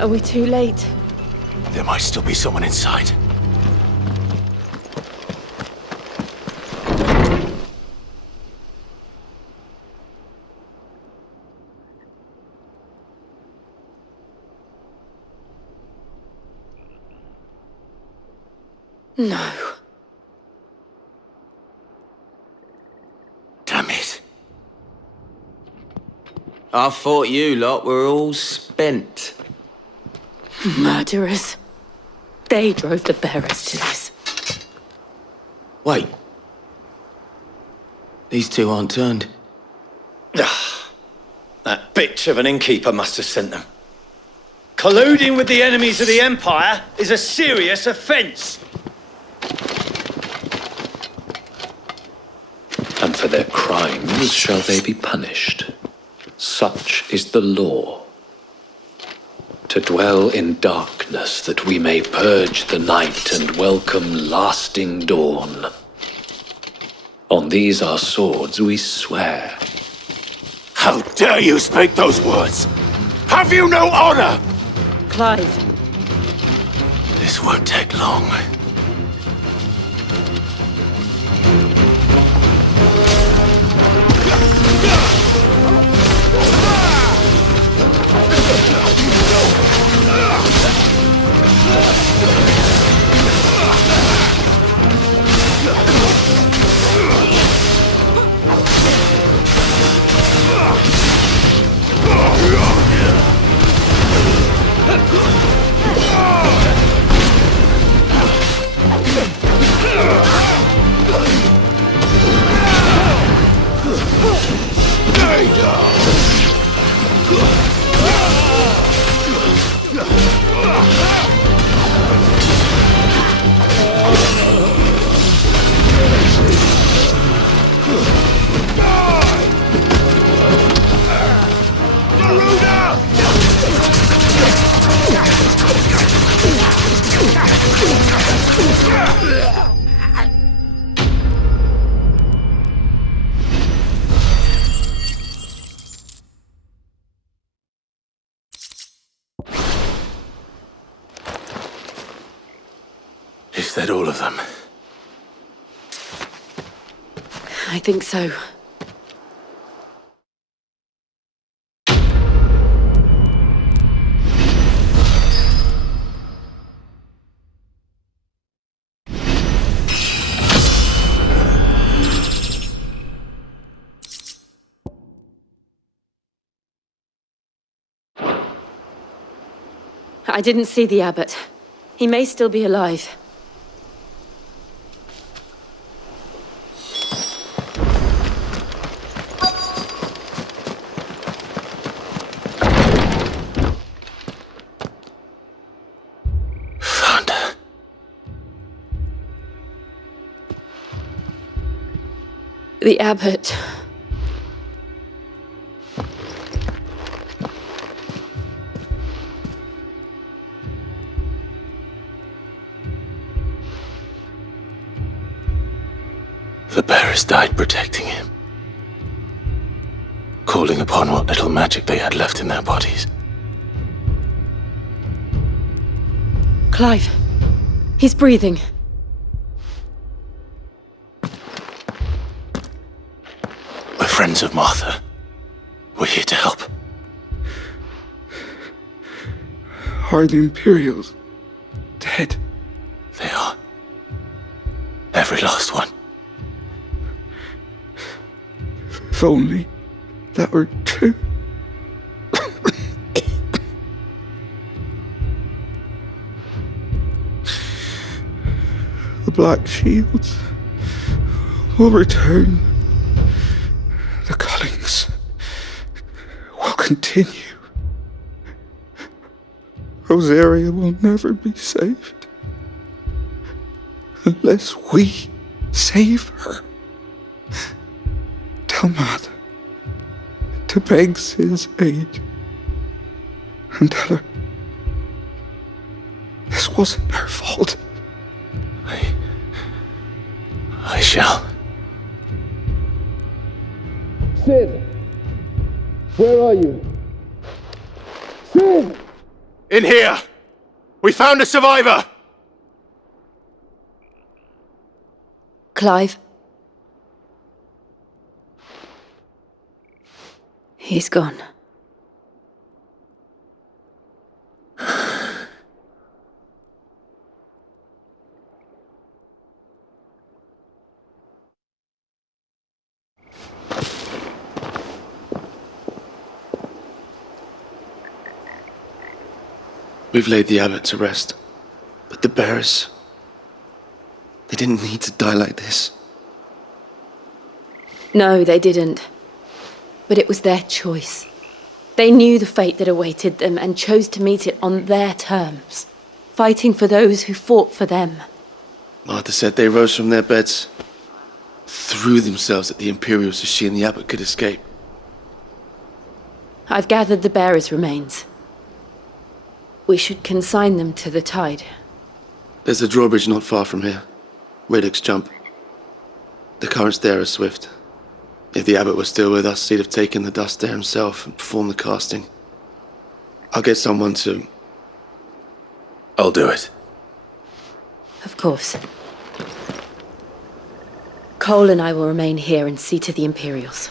Are we too late? There might still be someone inside. No. Damn it. I thought you lot were all spent. Murderers. They drove the bearers to this. Wait. These two aren't turned. That bitch of an innkeeper must have sent them. Colluding with the enemies of the Empire is a serious offence. And for their crimes shall they be punished. Such is the law. To dwell in darkness that we may purge the night and welcome lasting dawn. On these our swords we swear. How dare you speak those words? Have you no honor? Clive. This won't take long. Is that all of them? I think so. I didn't see the abbot. He may still be alive. The abbot. The bearers died protecting him, calling upon what little magic they had left in their bodies. Clive. He's breathing. We're friends of Martha. We're here to help. Are the Imperials dead? They are. Every last one. If only that were true. The Black Shields will return. The Cullings will continue. Rosaria will never be saved unless we save her. Tell Mother to beg Sid's aid and tell her this wasn't her fault. I shall. Sid! Where are you? Sid! In here! We found a survivor! Clive. He's gone. We've laid the abbot to rest, but the bearers, they didn't need to die like this. No, they didn't. But it was their choice. They knew the fate that awaited them and chose to meet it on their terms, fighting for those who fought for them. Martha said they rose from their beds, threw themselves at the Imperials so she and the abbot could escape. I've gathered the bearers' remains. We should consign them to the tide. There's a drawbridge not far from here. Radix Jump. The currents there are swift. If the abbot was still with us, he'd have taken the dust there himself and performed the casting. I'll get someone to... I'll do it. Of course. Cole and I will remain here and see to the Imperials.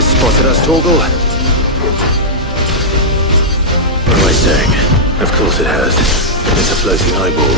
Spotted us, Torgal? What am I saying? Of course it has. It's a floating eyeball.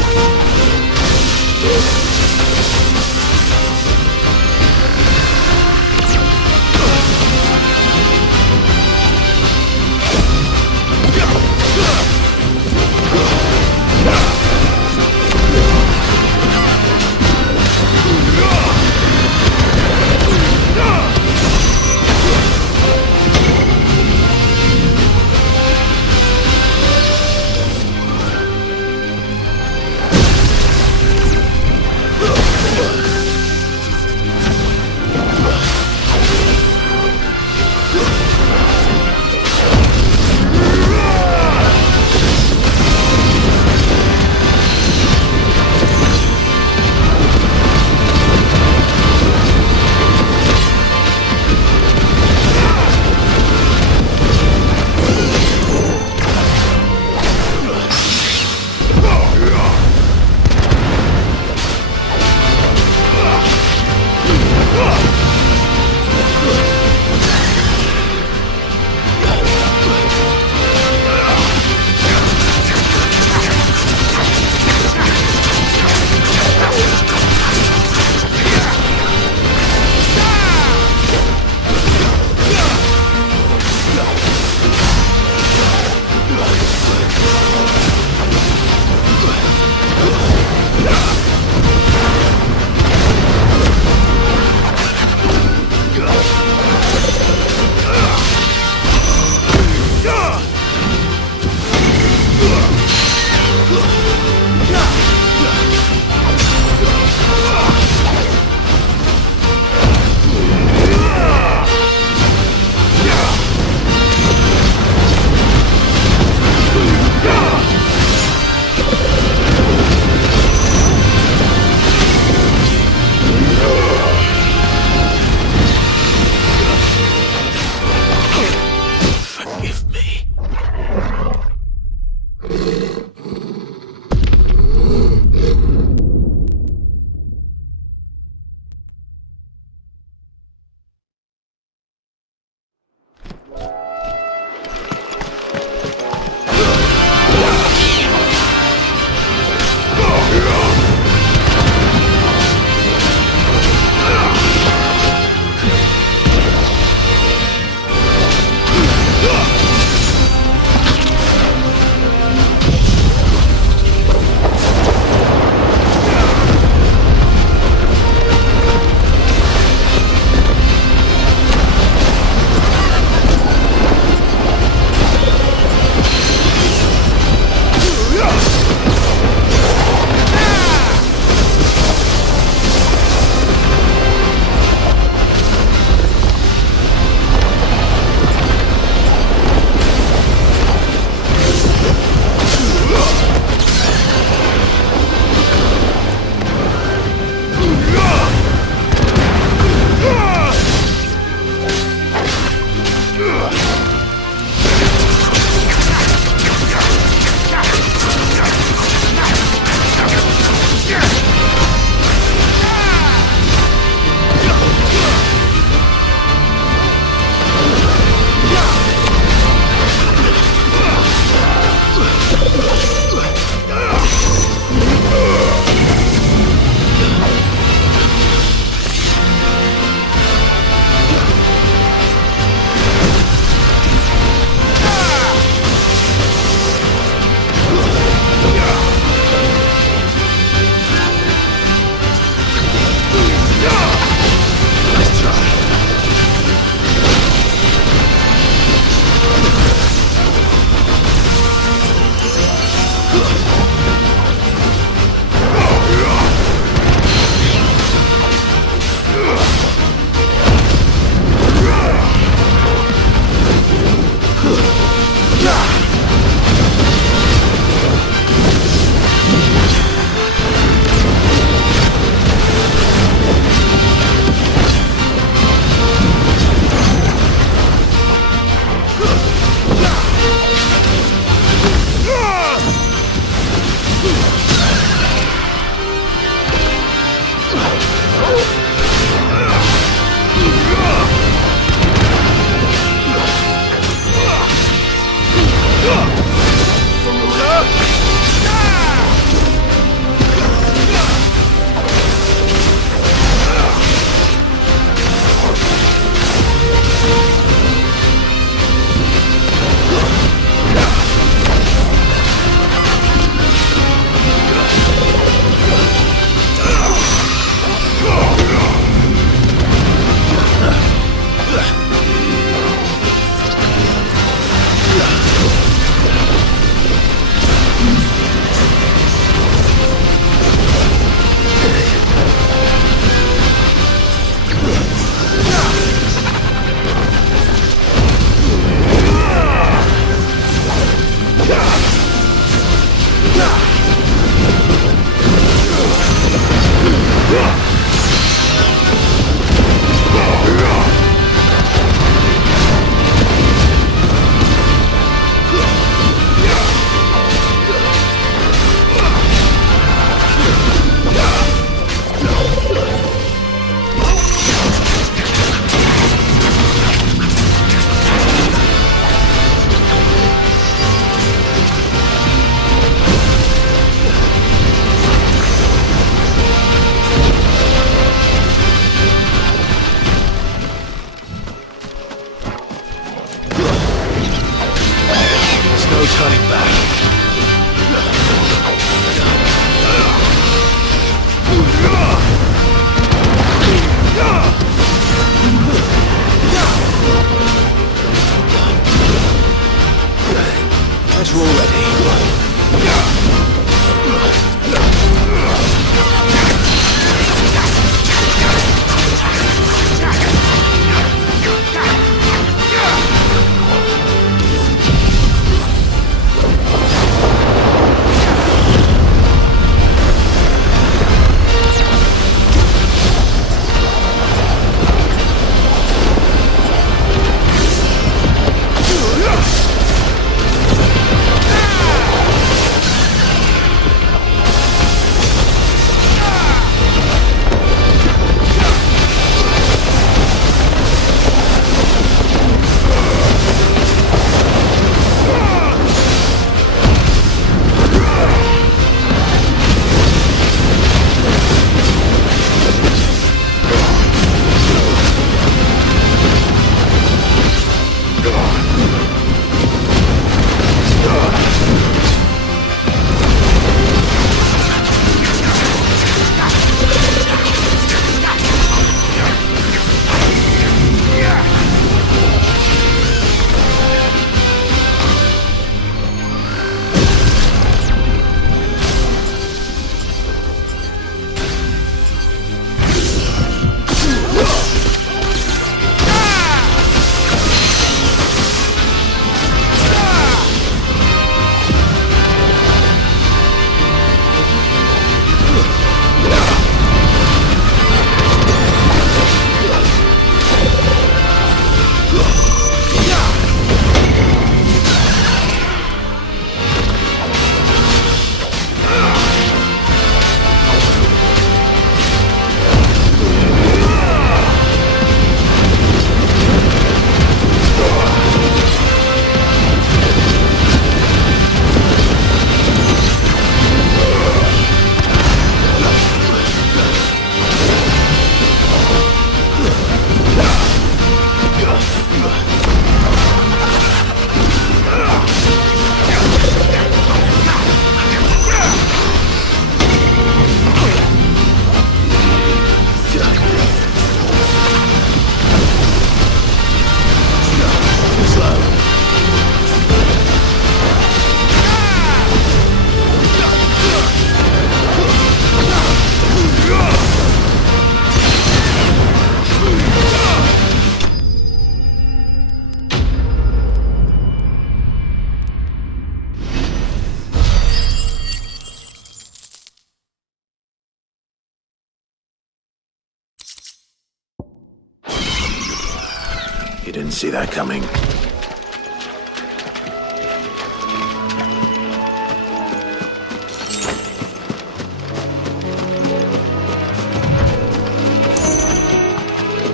You didn't see that coming.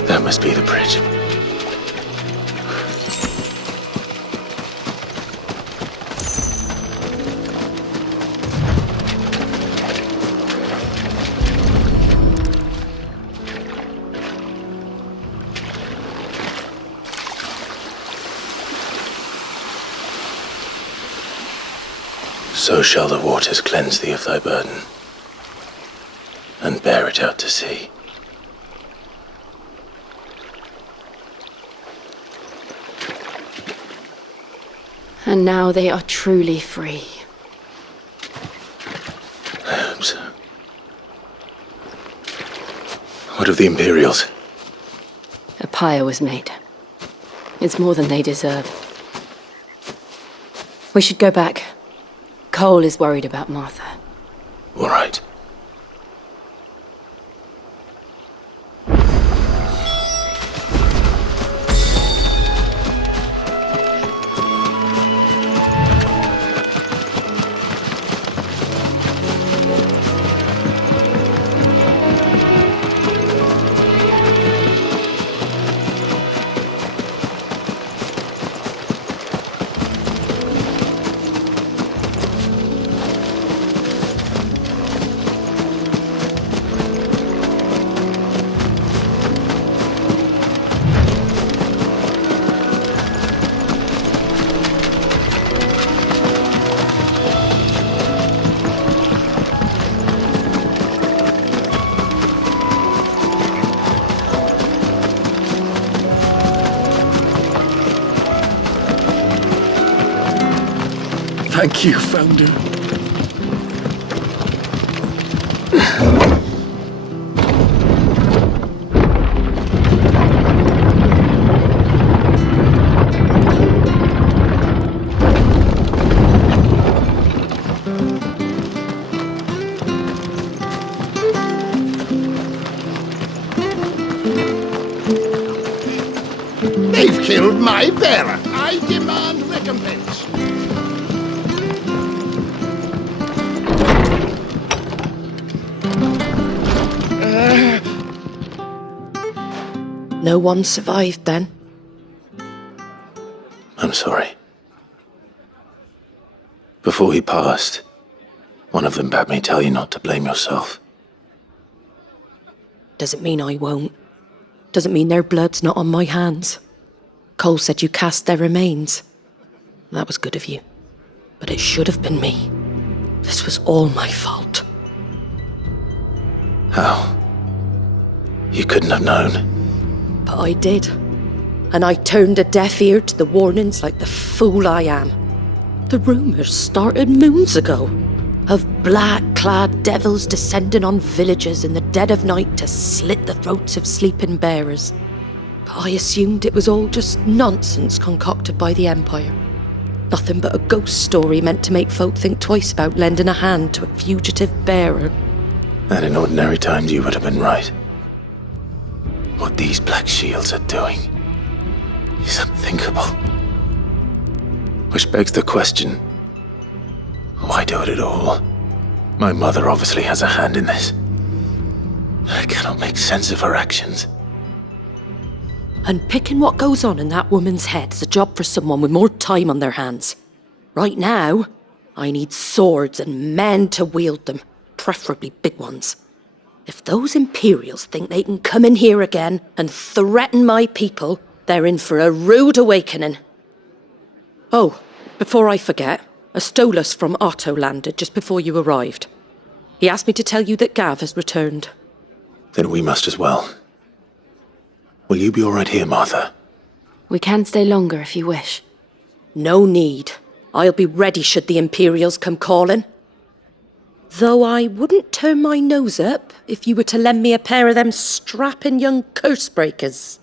That must be the bridge. So shall the waters cleanse thee of thy burden, and bear it out to sea. And now they are truly free. I hope so. What of the Imperials? A pyre was made. It's more than they deserve. We should go back. Cole is worried about Martha. All right. Thank you, Founder. They've killed my bearer. I demand recompense. No one survived then? I'm sorry. Before he passed, one of them bade me tell you not to blame yourself. Doesn't mean I won't. Doesn't mean their blood's not on my hands. Cole said you cast their remains. That was good of you. But it should have been me. This was all my fault. How? You couldn't have known. But I did. And I turned a deaf ear to the warnings like the fool I am. The rumours started moons ago. Of black-clad devils descending on villages in the dead of night to slit the throats of sleeping bearers. But I assumed it was all just nonsense concocted by the Empire. Nothing but a ghost story meant to make folk think twice about lending a hand to a fugitive bearer. And in ordinary times you would have been right. What these Black Shields are doing is unthinkable. Which begs the question, why do it at all? My mother obviously has a hand in this. I cannot make sense of her actions. And picking what goes on in that woman's head is a job for someone with more time on their hands. Right now, I need swords and men to wield them, preferably big ones. If those Imperials think they can come in here again and threaten my people, they're in for a rude awakening. Oh, before I forget, a Stolas from Otto landed just before you arrived. He asked me to tell you that Gav has returned. Then we must as well. Will you be all right here, Martha? We can stay longer if you wish. No need. I'll be ready should the Imperials come calling. Though I wouldn't turn my nose up if you were to lend me a pair of them strapping young curse-breakers.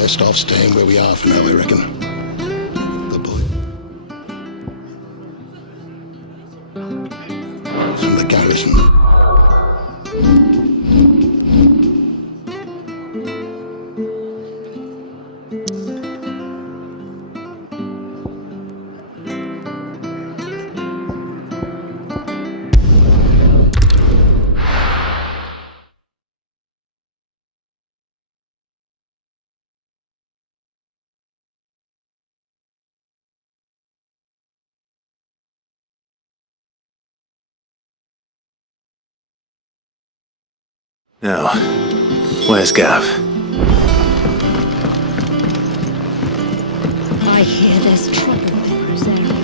Best off staying where we are for now, I reckon. The boy. From the garrison. Now, where's Gav? I hear there's trouble with Roselle.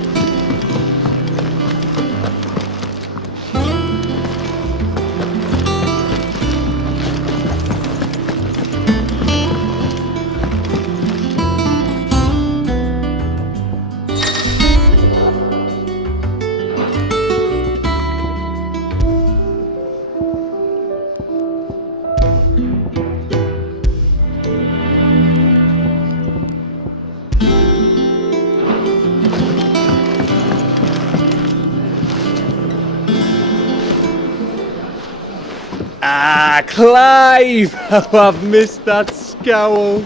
Ah, Clive! How I've missed that scowl.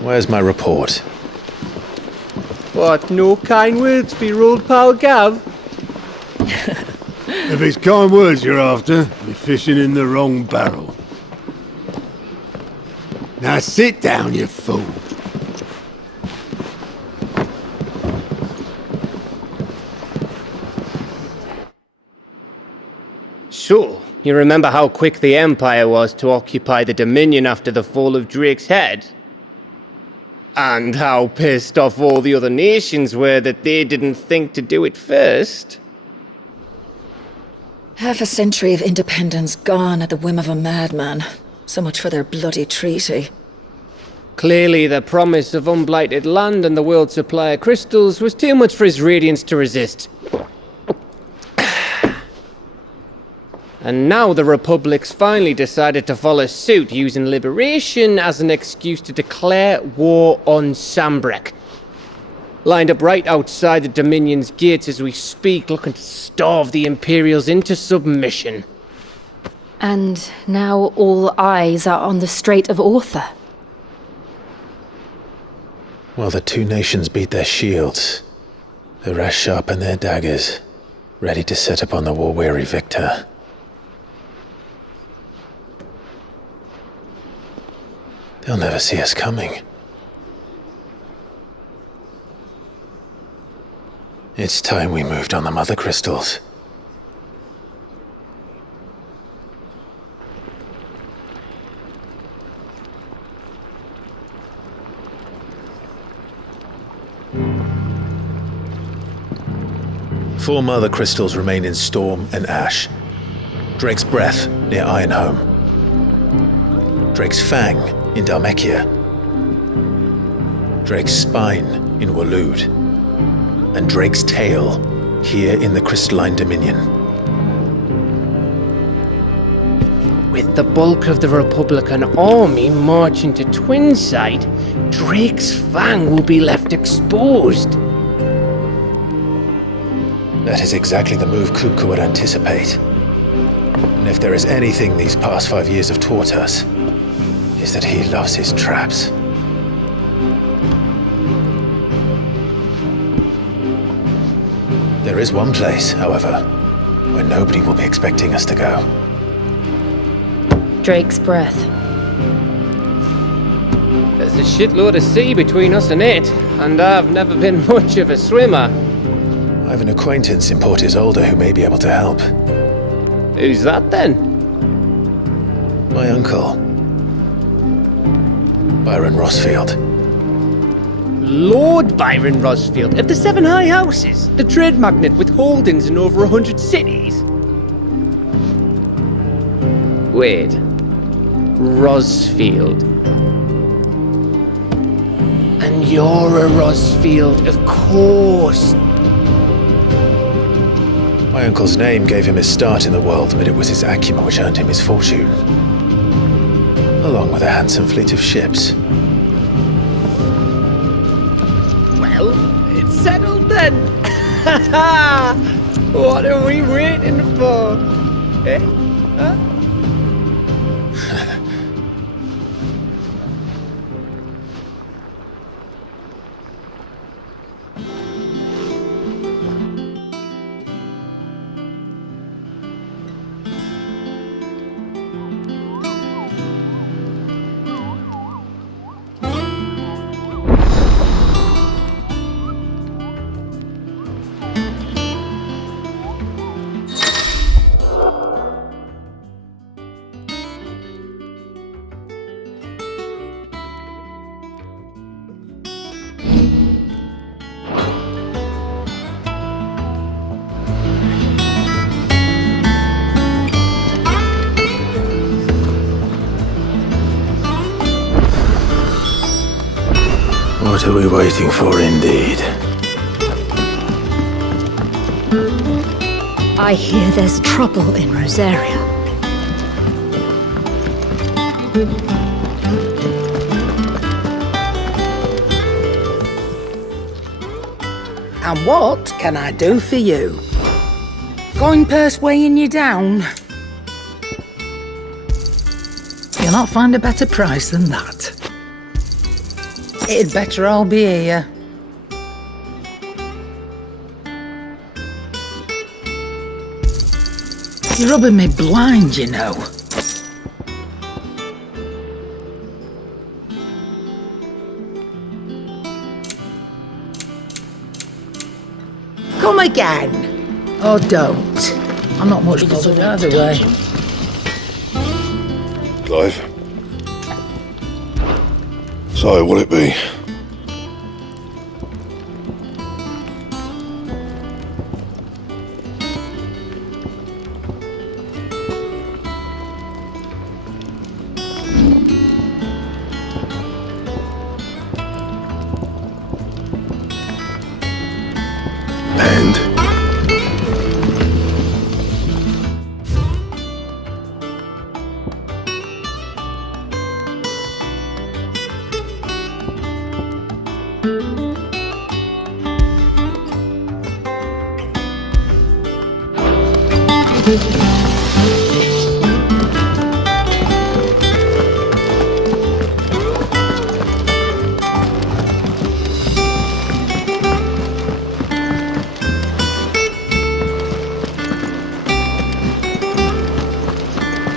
Where's my report? What, no kind words for your old pal Gav? If it's kind words you're after, you're fishing in the wrong barrel. Now sit down, you fool. So, you remember how quick the Empire was to occupy the Dominion after the fall of Drake's head? And how pissed off all the other nations were that they didn't think to do it first? Half a century of independence gone at the whim of a madman. So much for their bloody treaty. Clearly, the promise of unblighted land and the world's supply of crystals was too much for his radiance to resist. And now the Republic's finally decided to follow suit, using liberation as an excuse to declare war on Sambrek. Lined up right outside the Dominion's gates as we speak, looking to starve the Imperials into submission. And now all eyes are on the Strait of Author. While the two nations beat their shields, the rest sharpen their daggers, ready to set upon the war-weary victor. They'll never see us coming. It's time we moved on the mother crystals. Four mother crystals remain in Storm and Ash. Drake's Breath near Ironhome. Drake's Fang in Dhalmekia. Drake's Spine in Waloed. And Drake's Tail here in the Crystalline Dominion. With the bulk of the Republican army marching to Twinside, Drake's Fang will be left exposed. That is exactly the move Kupka would anticipate. And if there is anything these past 5 years have taught us, is that he loves his traps. There is one place, however, where nobody will be expecting us to go. Drake's Breath. There's a shitload of sea between us and it, and I've never been much of a swimmer. I have an acquaintance in Port Isolde who may be able to help. Who's that then? My uncle, Byron Rosfield. Lord Byron Rosfield of the Seven High Houses, the trade magnate with holdings in over 100 cities. Wait, Rosfield. And you're a Rosfield, of course. My uncle's name gave him his start in the world, but it was his acumen which earned him his fortune. Along along with a handsome fleet of ships. Well, it's settled then. What are we waiting for? Eh? Huh? What are we waiting for, indeed? I hear there's trouble in Rosaria. And what can I do for you? Coin purse weighing you down? You'll not find a better price than that. It'd better all be here. You're rubbing me blind, you know. Come again. Or don't. I'm not much bothered either way. Clive. So, what'll it be?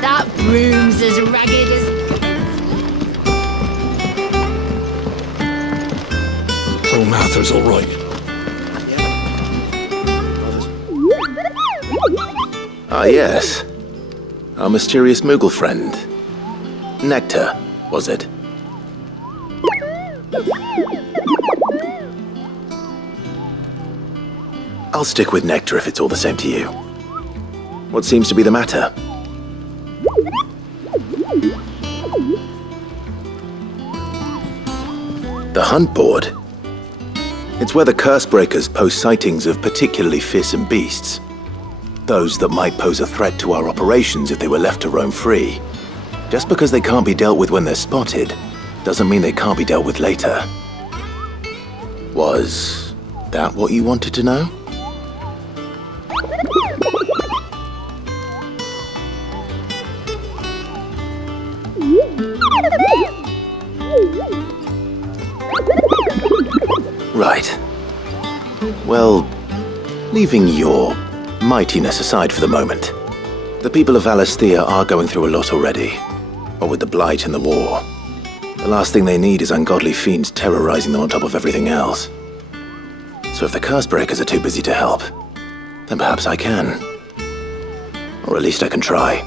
That broom's as ragged as... So Mather's all right. Ah, yes. Our mysterious Moogle friend. Nectar, was it? I'll stick with Nectar if it's all the same to you. What seems to be the matter? The hunt board? It's where the Cursebreakers post sightings of particularly fearsome beasts. Those that might pose a threat to our operations if they were left to roam free. Just because they can't be dealt with when they're spotted, doesn't mean they can't be dealt with later. Was that what you wanted to know? Right. Well, leaving your mightiness aside for the moment, the people of Valisthea are going through a lot already. What with the Blight and the war. The last thing they need is ungodly fiends terrorizing them on top of everything else. So if the Cursebreakers are too busy to help, then perhaps I can. Or at least I can try.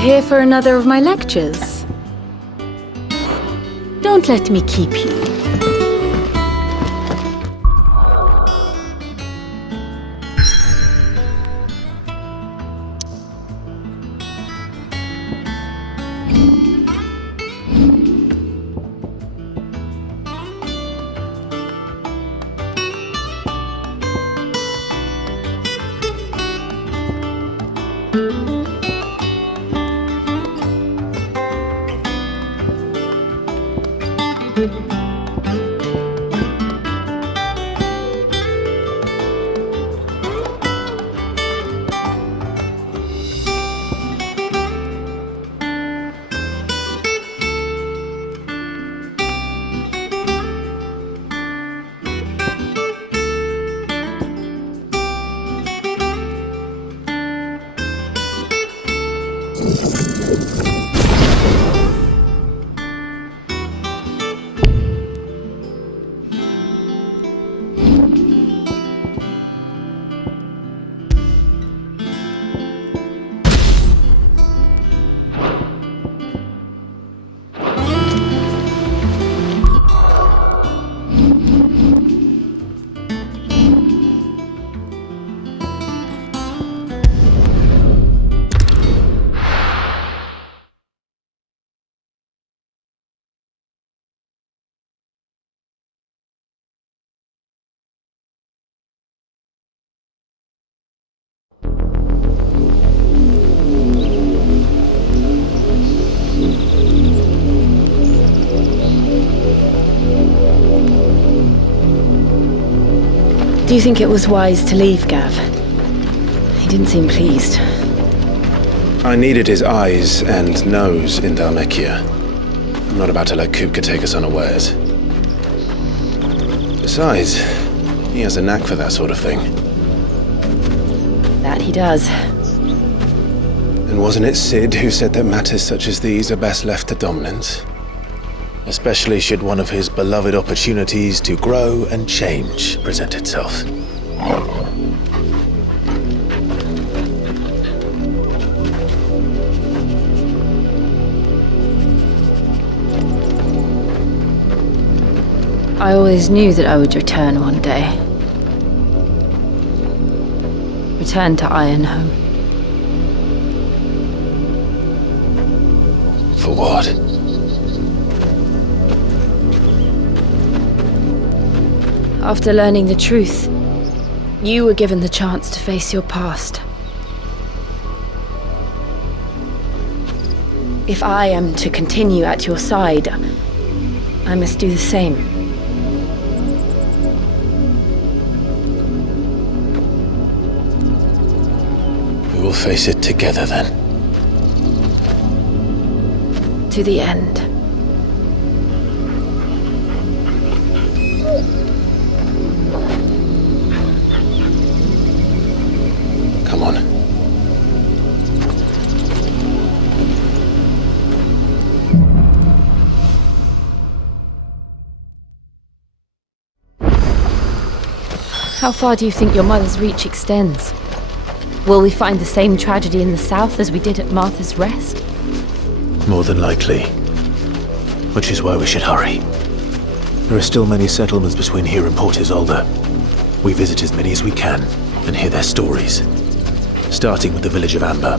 Here for another of my lectures? Don't let me keep you. Do you think it was wise to leave, Gav? He didn't seem pleased. I needed his eyes and nose in Dhalmekia. I'm not about to let Kupka take us unawares. Besides, he has a knack for that sort of thing. That he does. And wasn't it Sid who said that matters such as these are best left to dominance? Especially should one of his beloved opportunities to grow and change present itself. I always knew that I would return one day. Return to Ironhome. For what? After learning the truth, you were given the chance to face your past. If I am to continue at your side, I must do the same. We will face it together then. To the end. Come on. How far do you think your mother's reach extends? Will we find the same tragedy in the south as we did at Martha's Rest? More than likely. Which is why we should hurry. There are still many settlements between here and Port Isolde. We visit as many as we can and hear their stories. Starting with the village of Amber.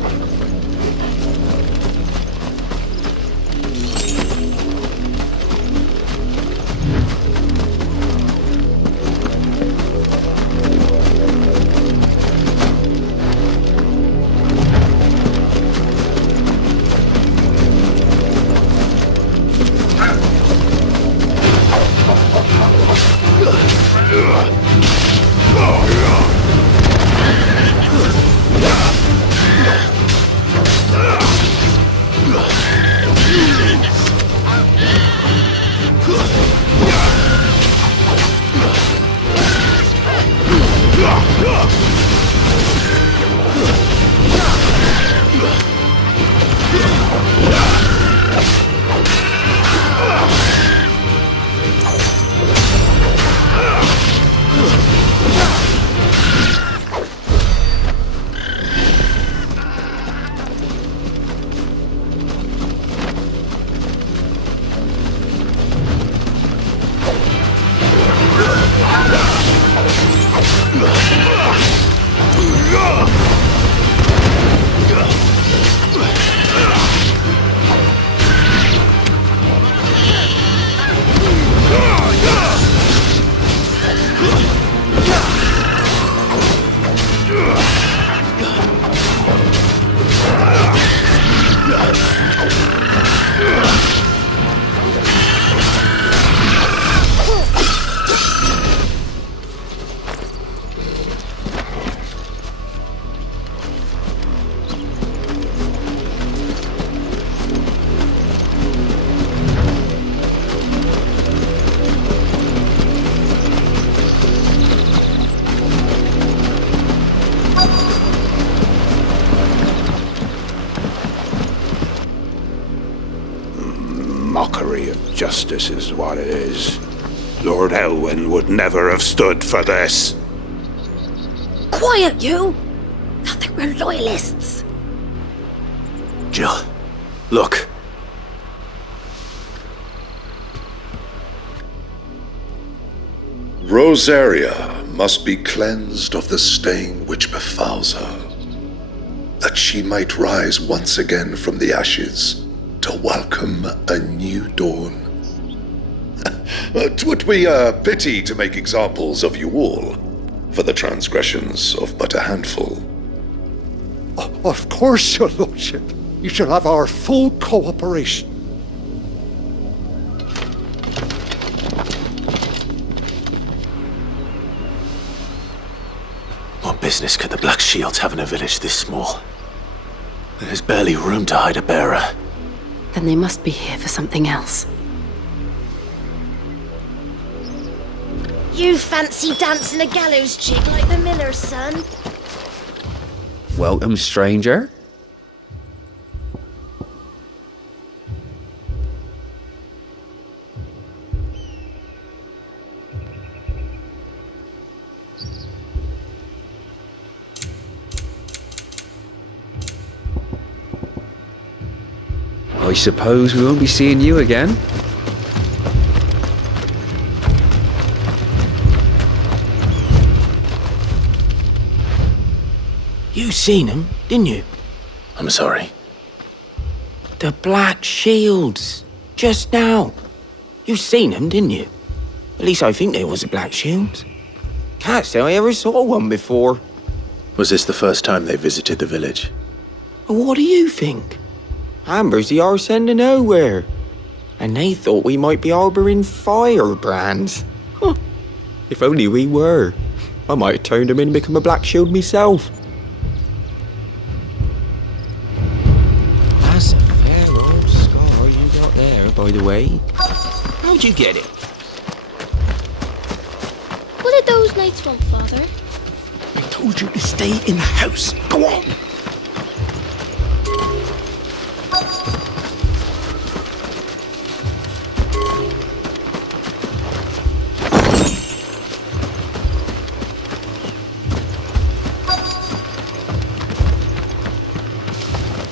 Mockery of justice is what it is. Lord Elwyn would never have stood for this. Quiet, you! Thought they were loyalists. Jill, look. Rosaria must be cleansed of the stain which befouls her, that she might rise once again from the ashes to welcome a new dawn. 'Twould be a pity to make examples of you all, for the transgressions of but a handful. Of course, your lordship. You shall have our full cooperation. What business could the Black Shields have in a village this small? There's barely room to hide a bearer. Then they must be here for something else. You fancy dancing a gallows jig like the miller's son? Welcome, stranger. I suppose we won't be seeing you again. You seen him, didn't you? I'm sorry. The Black Shields. Just now. You seen them, didn't you? At least I think there was a Black Shield. Can't say I ever saw one before. Was this the first time they visited the village? What do you think? Amber's the arse end of nowhere. And they thought we might be harbouring firebrands. Huh. If only we were. I might have turned them in and become a Black Shield myself. That's a fair old scar you got there, by the way. How'd you get it? What did those knights want, Father? I told you to stay in the house. Go on.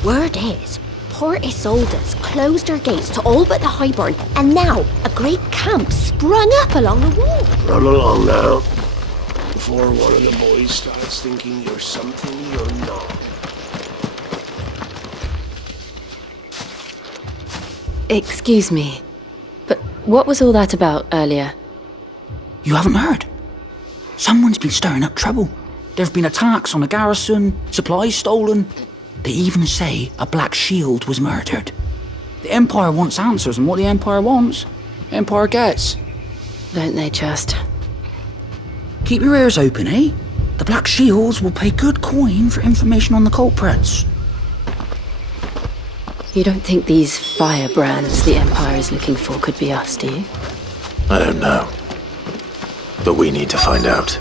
Word is, Port Isolde's closed her gates to all but the highborn, and now a great camp sprung up along the wall. Run along now, before one of the boys starts thinking you're something you're not. Excuse me, but what was all that about earlier? You haven't heard? Someone's been stirring up trouble. There have been attacks on the garrison, supplies stolen. They even say a Black Shield was murdered. The Empire wants answers, and what the Empire wants, the Empire gets. Don't they just? Keep your ears open, eh? The Black Shields will pay good coin for information on the culprits. You don't think these firebrands the Empire is looking for could be us, do you? I don't know. But we need to find out.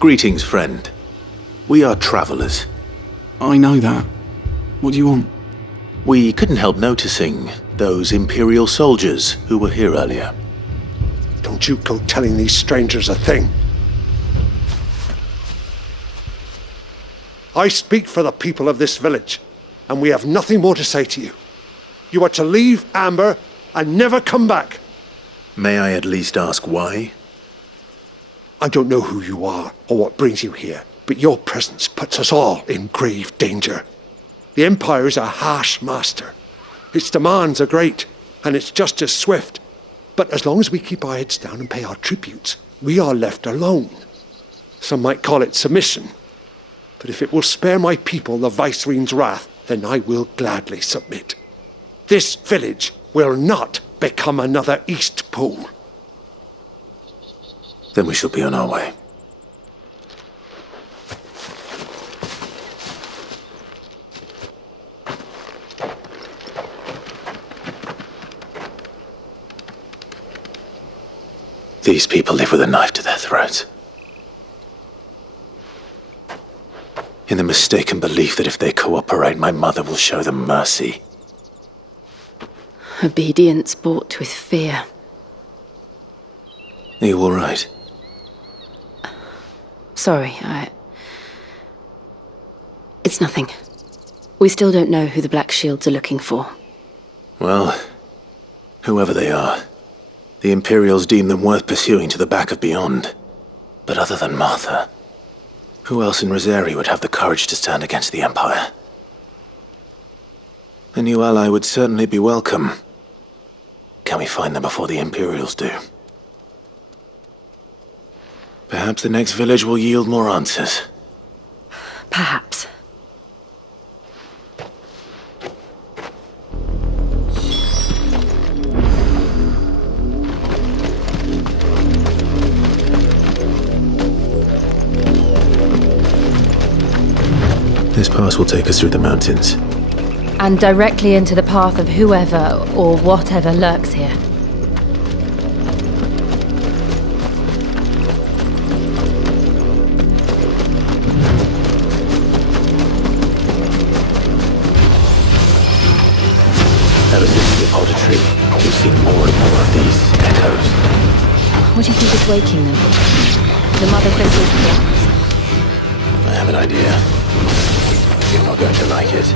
Greetings, friend. We are travelers. I know that. What do you want? We couldn't help noticing those Imperial soldiers who were here earlier. Don't you go telling these strangers a thing. I speak for the people of this village, and we have nothing more to say to you. You are to leave Amber and never come back. May I at least ask why? I don't know who you are or what brings you here, but your presence puts us all in grave danger. The Empire is a harsh master. Its demands are great, and its justice swift. But as long as we keep our heads down and pay our tributes, we are left alone. Some might call it submission. But if it will spare my people the Viceroy's wrath, then I will gladly submit. This village will not become another East Pool. Then we shall be on our way. These people live with a knife to their throats. In the mistaken belief that if they cooperate, my mother will show them mercy. Obedience bought with fear. Are you all right? Sorry, It's nothing. We still don't know who the Black Shields are looking for. Well, whoever they are, the Imperials deem them worth pursuing to the back of beyond. But other than Martha, who else in Rosari would have the courage to stand against the Empire? A new ally would certainly be welcome. Can we find them before the Imperials do? Perhaps the next village will yield more answers. Perhaps. This pass will take us through the mountains. And directly into the path of whoever or whatever lurks here. Ever since the auditory, we've seen more and more of these echoes. What do you think is waking them? The Mother Crystal's plans? I have an idea. You're not going to like it.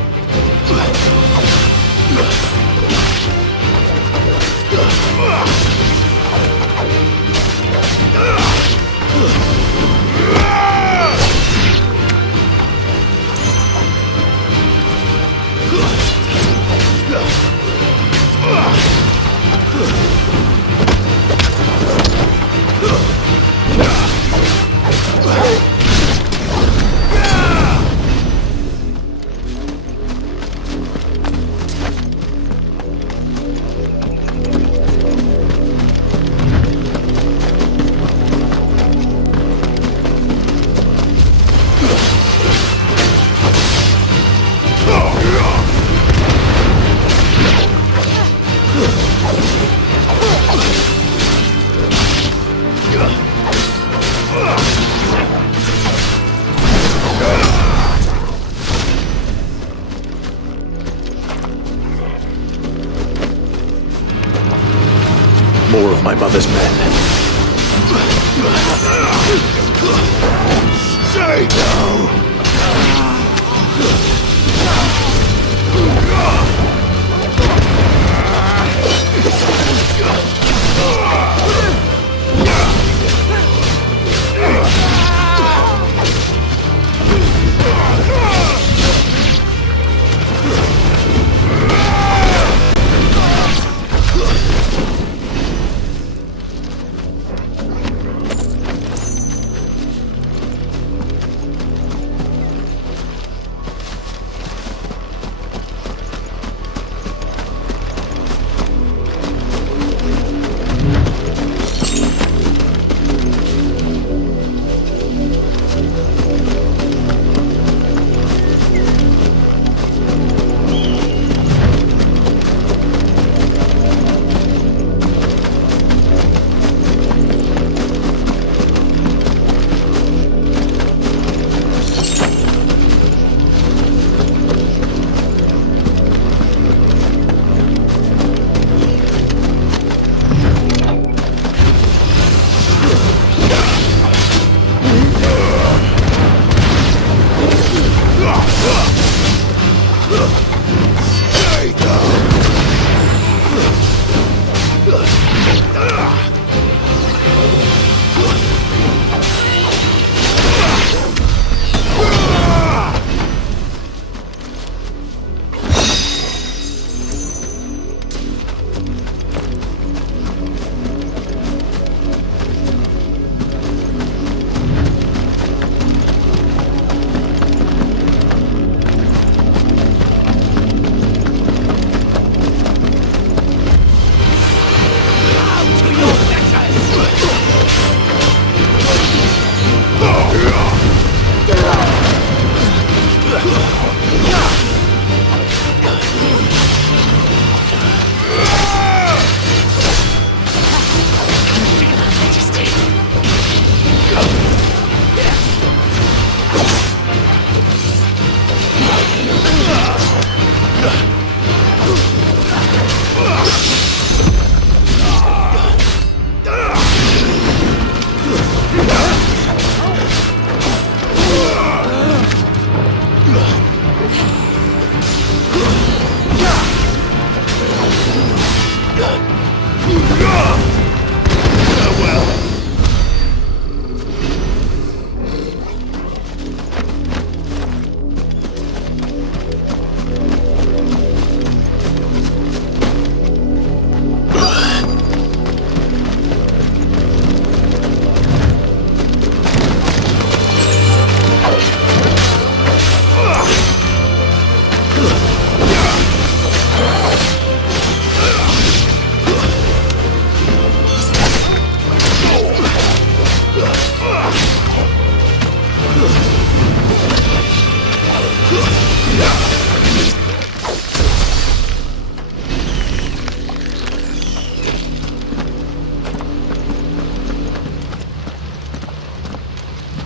More of my mother's men. Stay down!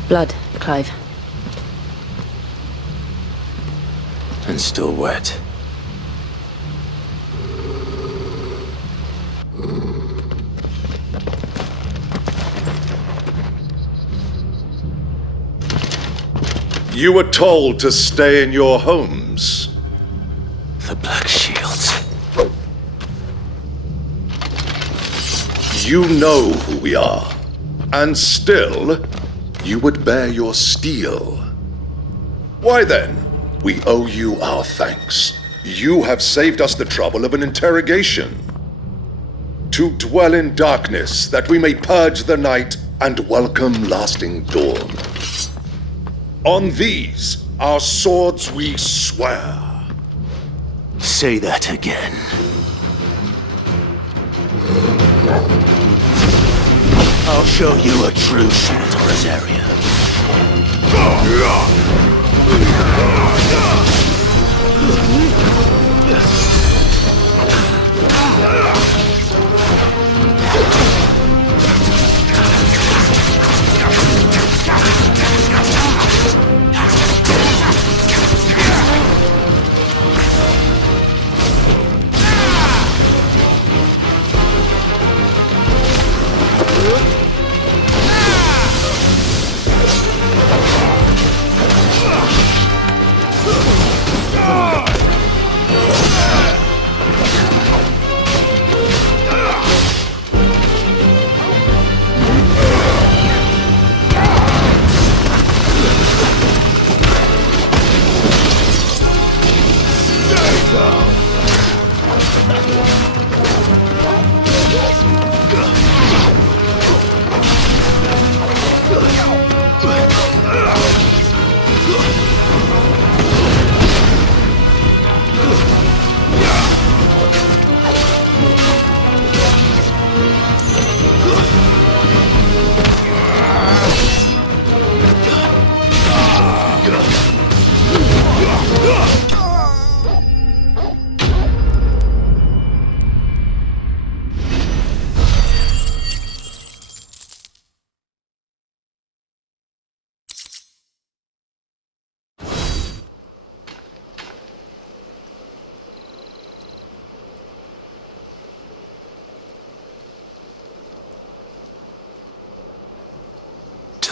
Blood, Clive. And still wet. You were told to stay in your homes. The Black Shields. You know who we are. And still, you would bear your steel. Why then, we owe you our thanks. You have saved us the trouble of an interrogation. To dwell in darkness, that we may purge the night and welcome lasting dawn. On these, our swords we swear. Say that again. I'll show you a true sorcerer's area.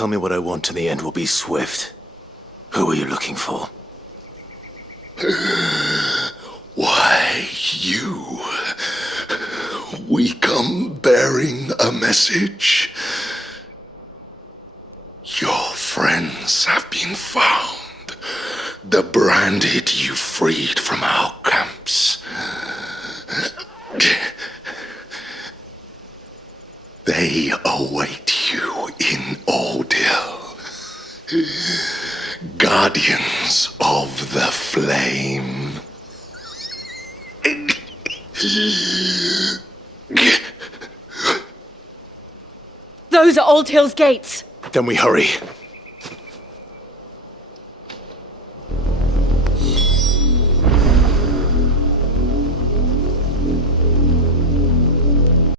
Tell me what I want and the end will be swift. Who are you looking for? Why, you. We come bearing a message. Your friends have been found. The branded you freed from our camps. They await you in Ordeal. Guardians of the Flame. Those are Old Hill's gates. Then we hurry.